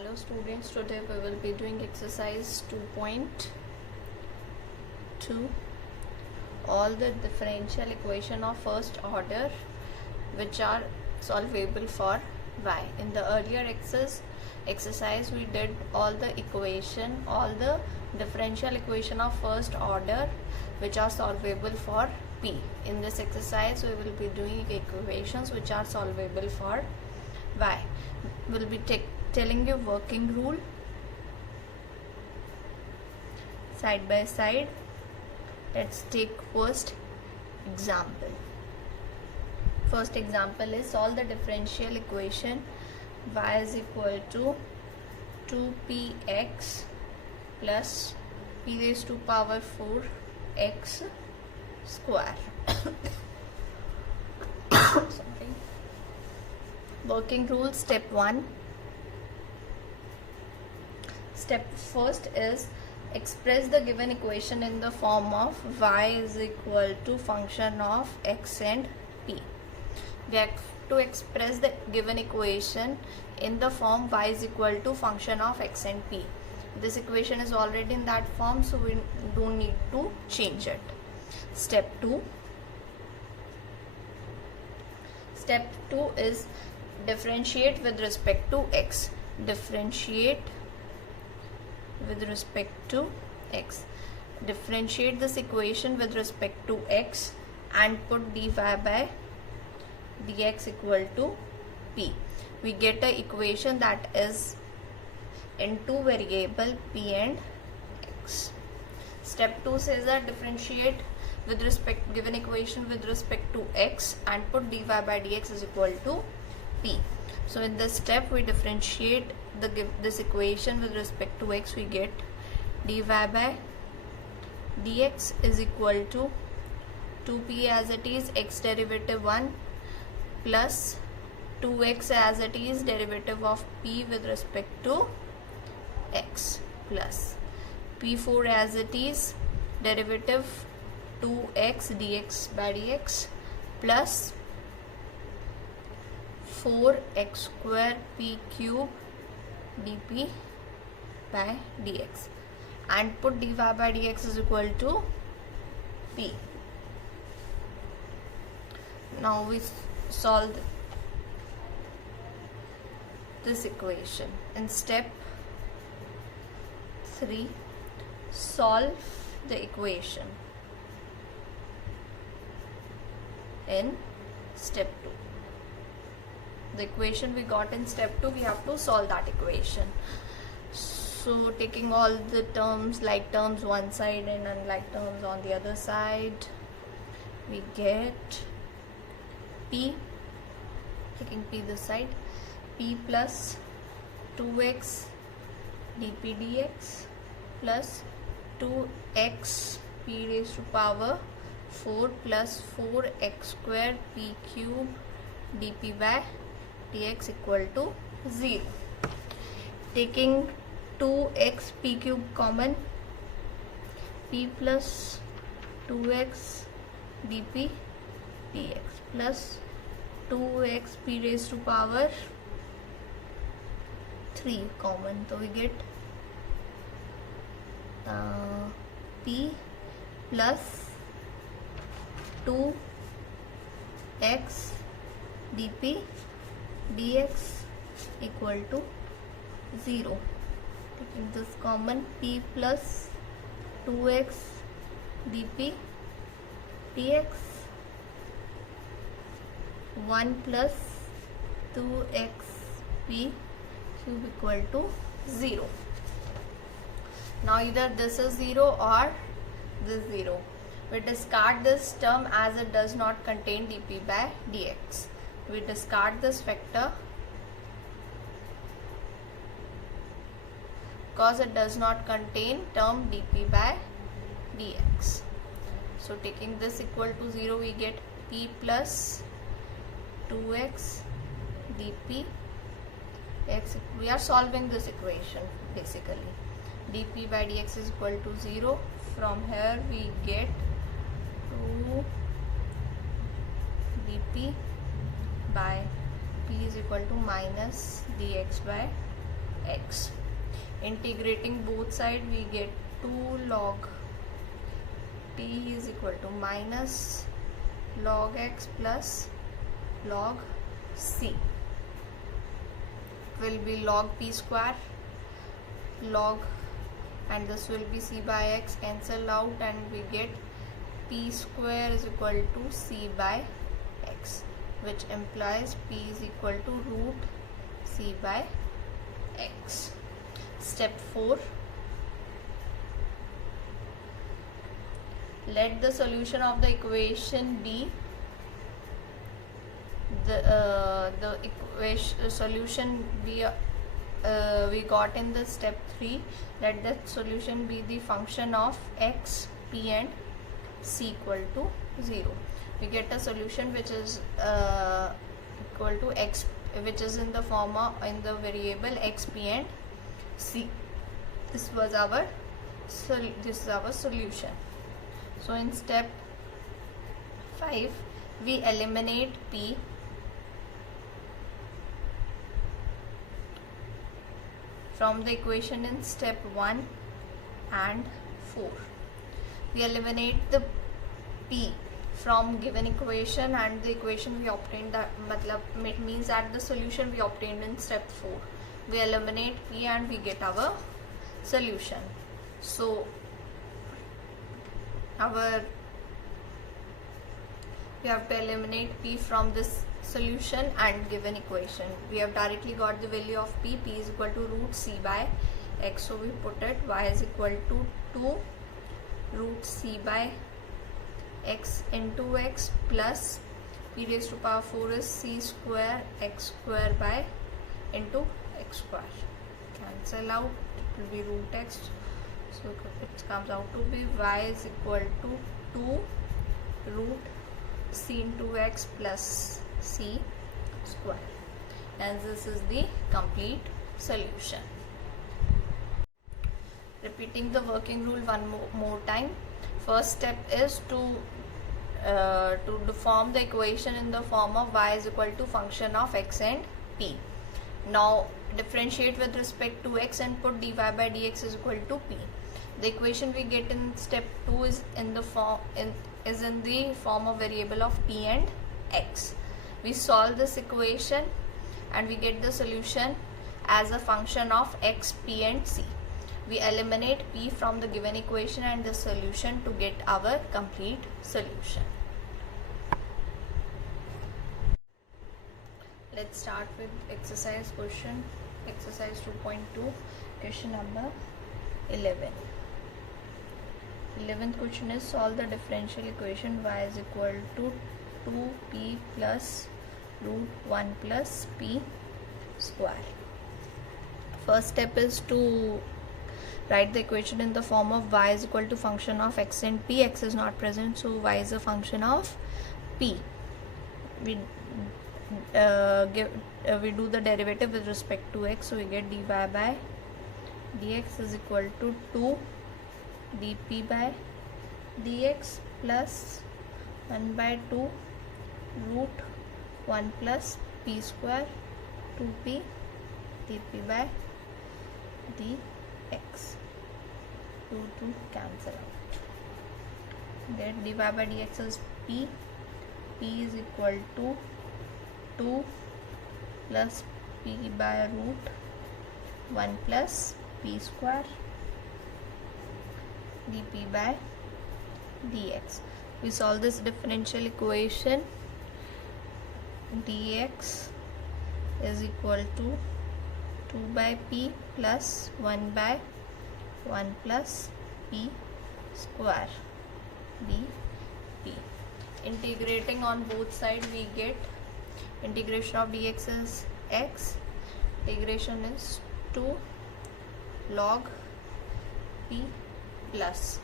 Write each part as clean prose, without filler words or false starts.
Hello students, today we will be doing exercise 2.2, all the differential equation of first order which are solvable for y. In the earlier exercise we did all the differential equation of first order which are solvable for p. In this exercise we will be doing equations which are solvable for y. We'll be telling you working rule side by side. Let's take first example. First example is solve the differential equation y is equal to 2px plus p raised to power 4 x square. Sorry. Working rule step 1. Step first is express the given equation in the form of y is equal to function of x and p. We have to express the given equation in the form y is equal to function of x and p. This equation is already in that form, so we don't need to change it. Step 2. Step 2 is differentiate with respect to x. Differentiate with respect to x. Differentiate this equation with respect to x and put dy by dx equal to p. We get an equation that is in two variable p and x. Step 2 says that differentiate with respect given equation with respect to x and put dy by dx is equal to p. So in this step we differentiate this equation with respect to x. We get dy by dx is equal to 2p as it is x derivative 1 plus 2x as it is derivative of p with respect to x plus p4 as it is derivative 2x dx by dx plus 4x square p cube dp by dx and put dy by dx is equal to p. Now we solve this equation. In step 3, solve the equation in step 2. The equation we got in step 2, we have to solve that equation. So taking all the terms, like terms one side and unlike terms on the other side, we get p, taking p this side, p plus 2x dp dx plus 2x p raised to power 4 plus 4x square p cube dp by dx equal to 0. Taking 2x p cube common, p plus 2x dp dx plus 2x p raised to power 3 common, so we get p plus 2x dp dx equal to 0. Taking this common, p plus 2x dp dx 1 plus 2x p cube equal to 0. Now either this is 0 or this 0. We discard this term as it does not contain dp by dx. We discard this vector because it does not contain term dp by dx. So taking this equal to 0, we get p plus 2x dp x. We are solving this equation basically. dp by dx is equal to 0. From here we get 2 dp by p is equal to minus dx by x. Integrating both sides, we get 2 log p is equal to minus log x plus log c. Will be log p square log, and this will be c by x, cancel out, and we get p square is equal to c by x, which implies p is equal to root c by x. Step 4. Let the solution of the equation be the equation solution be we got in the step 3. Let the solution be the function of x, p and c equal to 0. We get a solution which is equal to x, which is in the form of in the variable x, p and c. This is our solution. So in step 5, we eliminate p from the equation in step 1 and 4. We eliminate the p from given equation, and the equation we obtained, that it means that the solution we obtained in step 4. We eliminate p and we get our solution. So we have to eliminate p from this solution and given equation. We have directly got the value of p is equal to root c by x, so we put it y is equal to 2 root c by x into x plus p raised to power 4 is c square x square by into x square. Cancel out, it will be root x, so it comes out to be y is equal to 2 root c into x plus c square, and this is the complete solution. Repeating the working rule one more time. First step is to form the equation in the form of y is equal to function of x and p. Now differentiate with respect to x and put dy by dx is equal to p. The equation we get in step 2 is in the form of variable of p and x. We solve this equation and we get the solution as a function of x, p and c. We eliminate p from the given equation and the solution to get our complete solution. Let's start with exercise 2.2, question number 11. 11th question is solve the differential equation y is equal to 2p plus root 1 plus p square. First step is to write the equation in the form of y is equal to function of x and p. X is not present, so y is a function of p. We do the derivative with respect to x, so we get dy by dx is equal to 2 dp by dx plus 1 by 2 root 1 plus p square 2p dp by dx. 2 cancel out. Get dy by dx is p is equal to 2 plus p by root 1 plus p square dp by dx. We solve this differential equation. Dx is equal to 2 by p plus 1 by 1 plus p square dp. Integrating on both sides, we get integration of dx is x, integration is 2 log p plus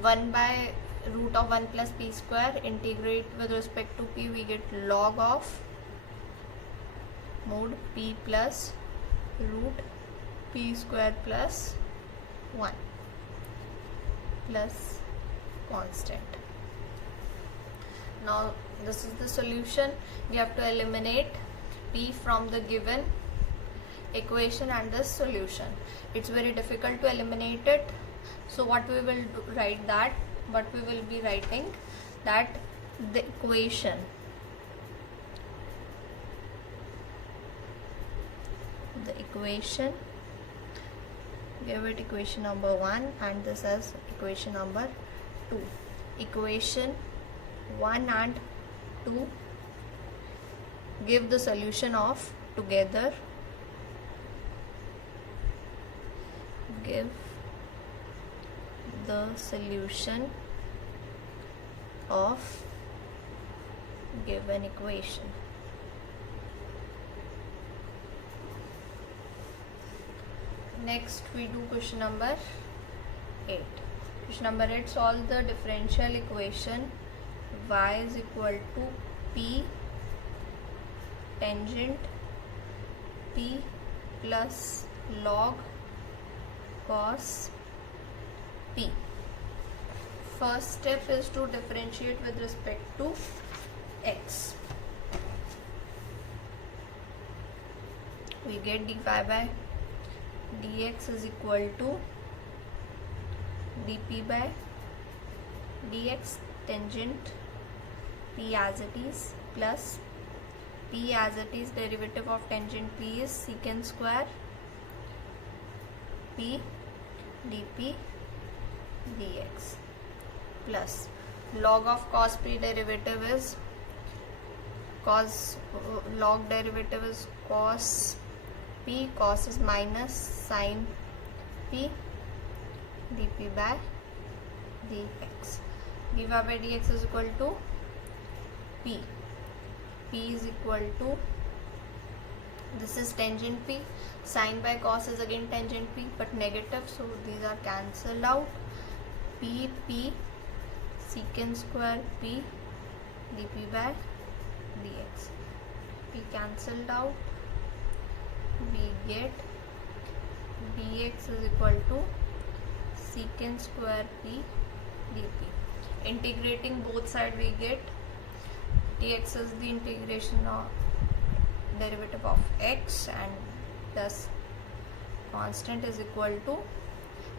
1 by root of 1 plus p square. Integrate with respect to p, we get log of mod p plus root p square plus 1 plus constant. Now this is the solution. We have to eliminate p from the given equation and the solution. It's very difficult to eliminate it. So what we will do, write that, but we will be writing that the equation give it equation number 1 and this as equation number 2. Equation 1 and 2 give the solution of together, give the solution of given equation. Next we do question number 8. Question number 8, solve the differential equation y is equal to p tangent p plus log cos p. First step is to differentiate with respect to x. We get dy by dx is equal to dp by dx tangent p as it is plus p as it is, derivative of tangent p is secant square p dp dx plus log of cos p derivative is log derivative is cos p, cos is minus sin p dp by dx. dy by dx is equal to p is equal to, this is tangent p, sin by cos is again tangent p but negative, so these are cancelled out. P secant square p dp by dx, p cancelled out, we get dx is equal to secant square p dp. Integrating both sides we get dx is the integration of derivative of x and thus constant is equal to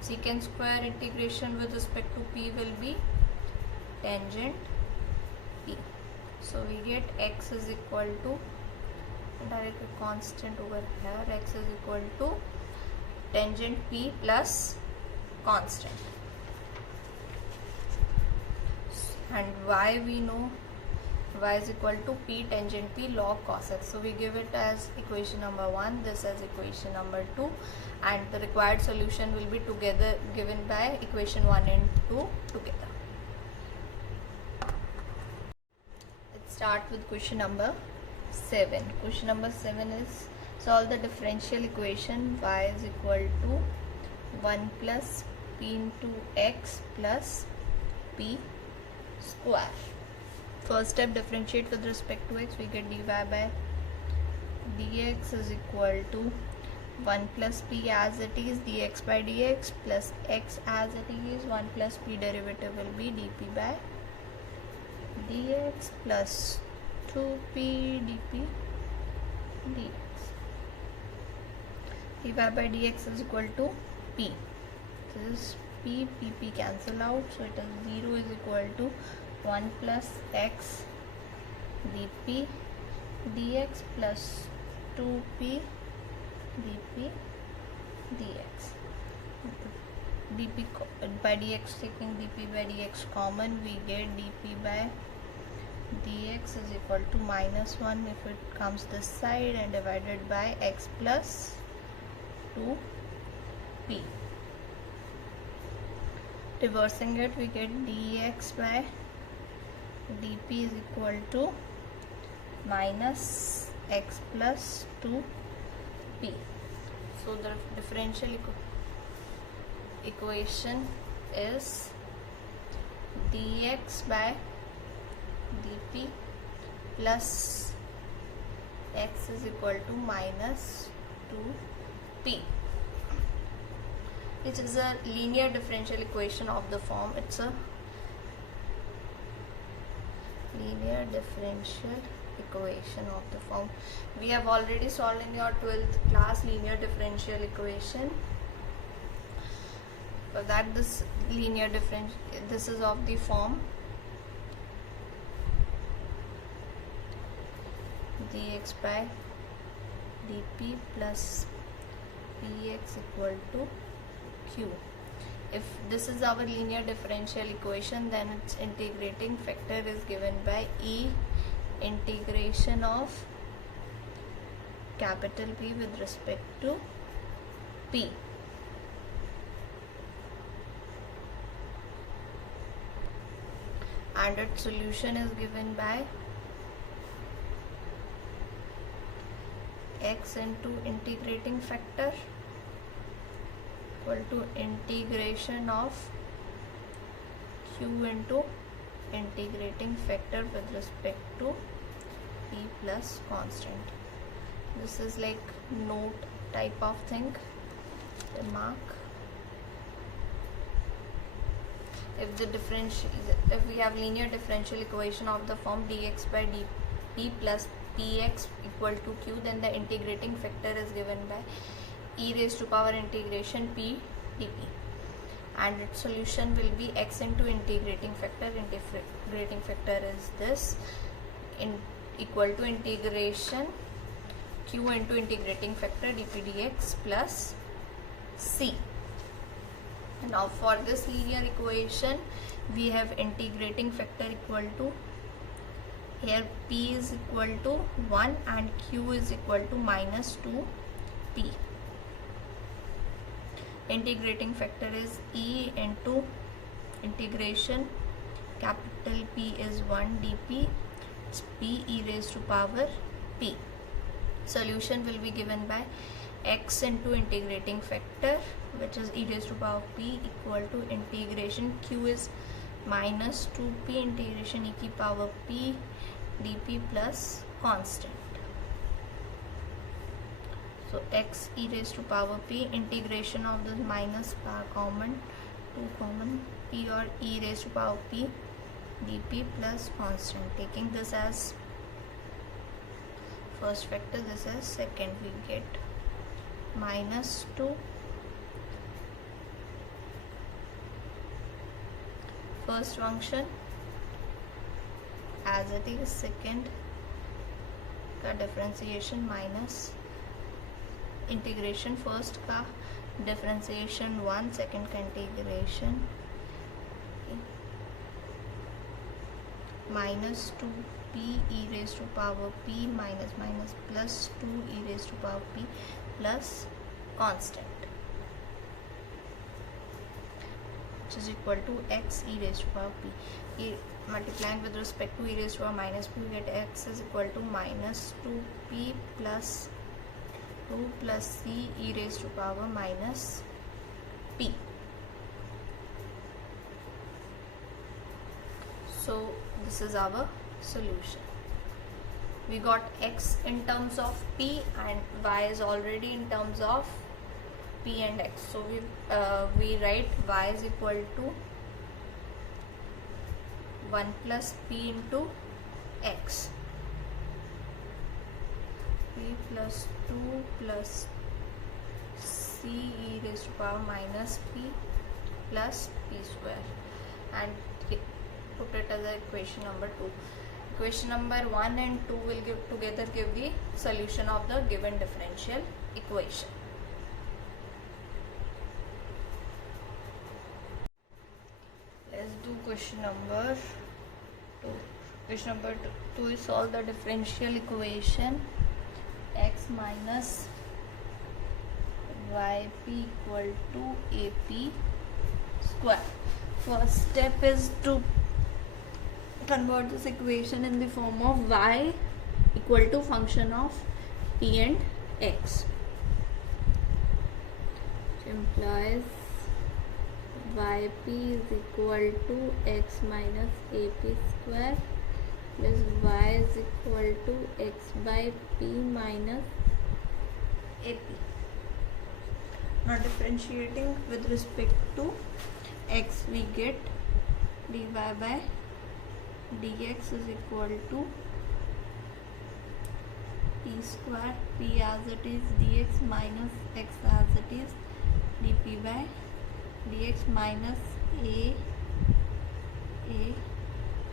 secant square integration with respect to p will be tangent p. So we get x is equal to, direct a constant over here, x is equal to tangent p plus constant, and y we know y is equal to p tangent p log cos x. So we give it as equation number 1, this as equation number 2, and the required solution will be together given by equation 1 and 2 together. Let's start with question number 7. Question number 7 is solve the differential equation y is equal to 1 plus p into x plus p square. First step, differentiate with respect to x, we get dy by dx is equal to 1 plus p as it is dx by dx plus x as it is 1 plus p derivative will be dp by dx plus 2p dp dx. dy by dx is equal to p. This is p cancel out, so it is 0 is equal to 1 plus x dp dx plus 2p dp dx. dp by dx, taking dp by dx common, we get dp by dx is equal to minus 1 if it comes this side and divided by x plus 2p. Reversing it, we get dx by dp is equal to minus x plus 2p. So the differential equation is dx by dp plus x is equal to minus 2p, which is a linear differential equation of the form. It's a linear differential equation of the form. We have already solved in your 12th class linear differential equation. For that, this this is of the form dx by dp plus px equal to q. If this is our linear differential equation, then its integrating factor is given by e integration of capital P with respect to p. And its solution is given by x into integrating factor equal to integration of q into integrating factor with respect to p plus constant. This is like note type of thing. Remark. If we have linear differential equation of the form dx by dp plus px equal to q, then the integrating factor is given by e raised to power integration p dp, and its solution will be x into integrating factor. Integrating factor is this, equal to integration q into integrating factor dp dx plus c. Now for this linear equation, we have integrating factor equal to, here p is equal to 1 and q is equal to minus 2p. Integrating factor is e into integration capital P is 1 dp, it's p e raised to power p. Solution will be given by x into integrating factor, which is e raised to power p, equal to integration q is minus 2p integration e की power p dp plus constant. So x e raised to power p, integration of this minus power common, 2 common, p or e raised to power p dp plus constant. Taking this as first factor, this as second, we get minus 2 first function as it is, second का differentiation minus integration first का differentiation 1, second का integration minus 2p e raised to power p minus minus plus 2 e raised to power p plus constant, which is equal to x e raised to power p. Multiplying with respect to e raised to power minus p, we get x is equal to minus 2p plus 2 plus c e raised to power minus p. So this is our solution. We got x in terms of p and y is already in terms of p and x. So we write y is equal to 1 plus p into x, p plus 2 plus c e raised to power minus p plus p square, and put it as a equation number 2. Equation number 1 and 2 will together give the solution of the given differential equation. Let's do question number 2. Question number 2 is solve the differential equation x minus yp equal to ap square. First step is to convert this equation in the form of y equal to function of p and x, which implies yp is equal to x minus ap square plus y is equal to x by p minus ap. Now differentiating with respect to x, we get dy by dx is equal to p square, p as it is, dx minus x as it is, dp by dx minus a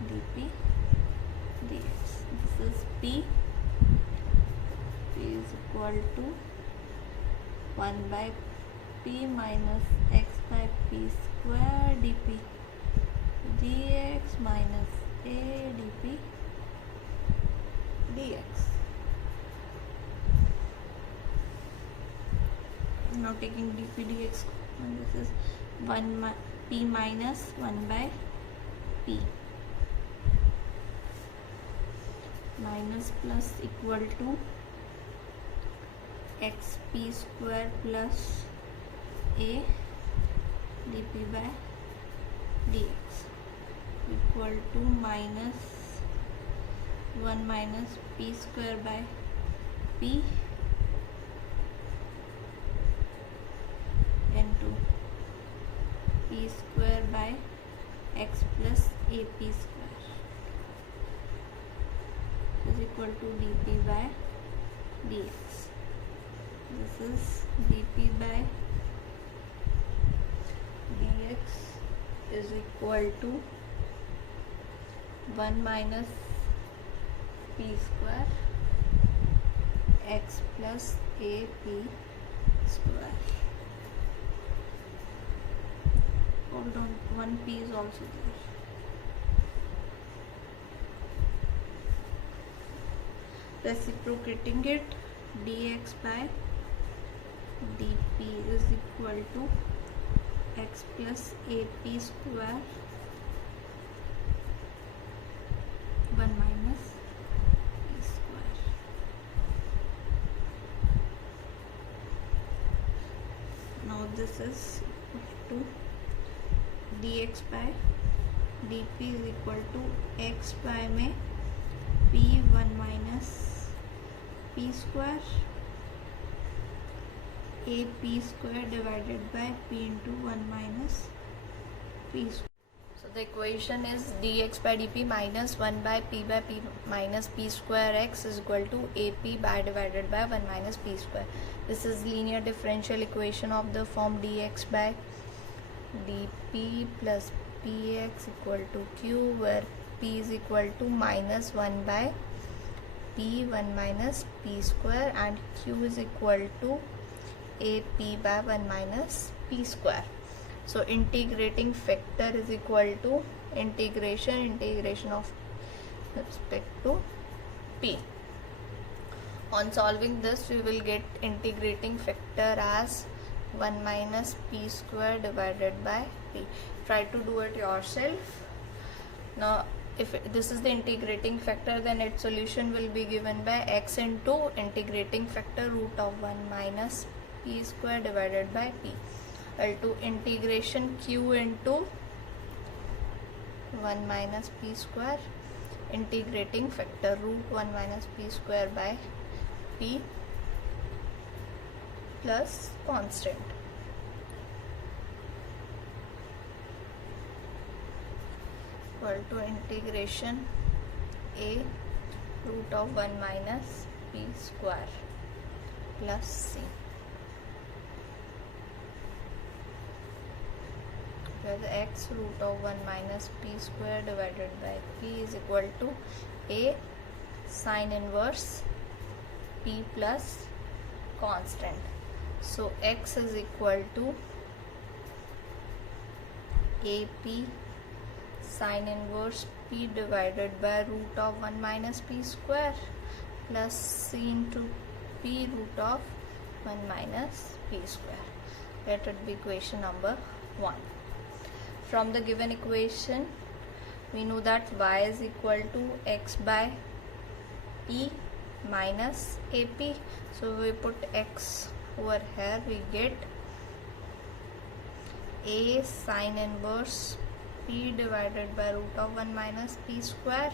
dp dx. This is p is equal to 1 by p minus x by p square dp dx minus a dp dx. Now taking dp dx, and this is 1 p minus 1 by p minus plus equal to x p square plus a dp by dx equal to minus 1 minus p square by p into p square by x plus ap square is equal to dp by dx. This is dp by dx is equal to 1 minus p square x plus ap square. Hold on, 1 p is also there. Reciprocating it, dx by dp is equal to x plus ap square 1 minus p square. Now this is equal to dx by dp is equal to x by में p 1 minus p square ap square divided by p into 1 minus p square. So the equation is dx by dp minus 1 by p minus p square x is equal to ap by divided by 1 minus p square. This is linear differential equation of the form dx by dp plus px equal to q, where p is equal to minus 1 by p 1 minus p square and q is equal to ap by 1 minus p square. So integrating factor is equal to integration of respect to p. On solving this, we will get integrating factor as 1 minus p square divided by p. Try to do it yourself. Now if this is the integrating factor, then its solution will be given by x into integrating factor root of 1 minus p square divided by p, equal to integration q into 1 minus p square integrating factor root 1 minus p square by p plus constant. Equal to integration a root of 1 minus p square plus c, where the x root of 1 minus p square divided by p is equal to a sine inverse p plus constant. So x is equal to ap sine inverse p divided by root of 1 minus p square plus c into p root of 1 minus p square. Let it be equation number 1. From the given equation, we know that y is equal to x by p minus ap. So we put x over here, we get a sine inverse p divided by root of 1 minus p square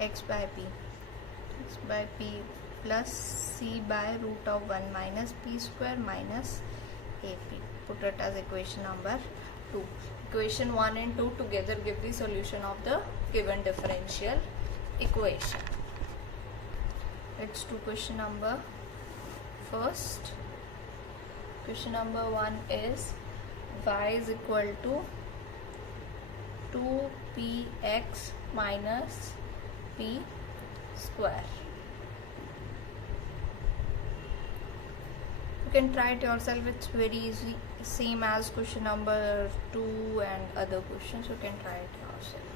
x by p plus c by root of 1 minus p square minus ap. Put it as equation number 2. Equation 1 and 2 together give the solution of the given differential equation. Let's do question number first. Question number 1 is y is equal to 2px minus p square. You can try it yourself, it's very easy, same as question number 2 and other questions. You can try it yourself.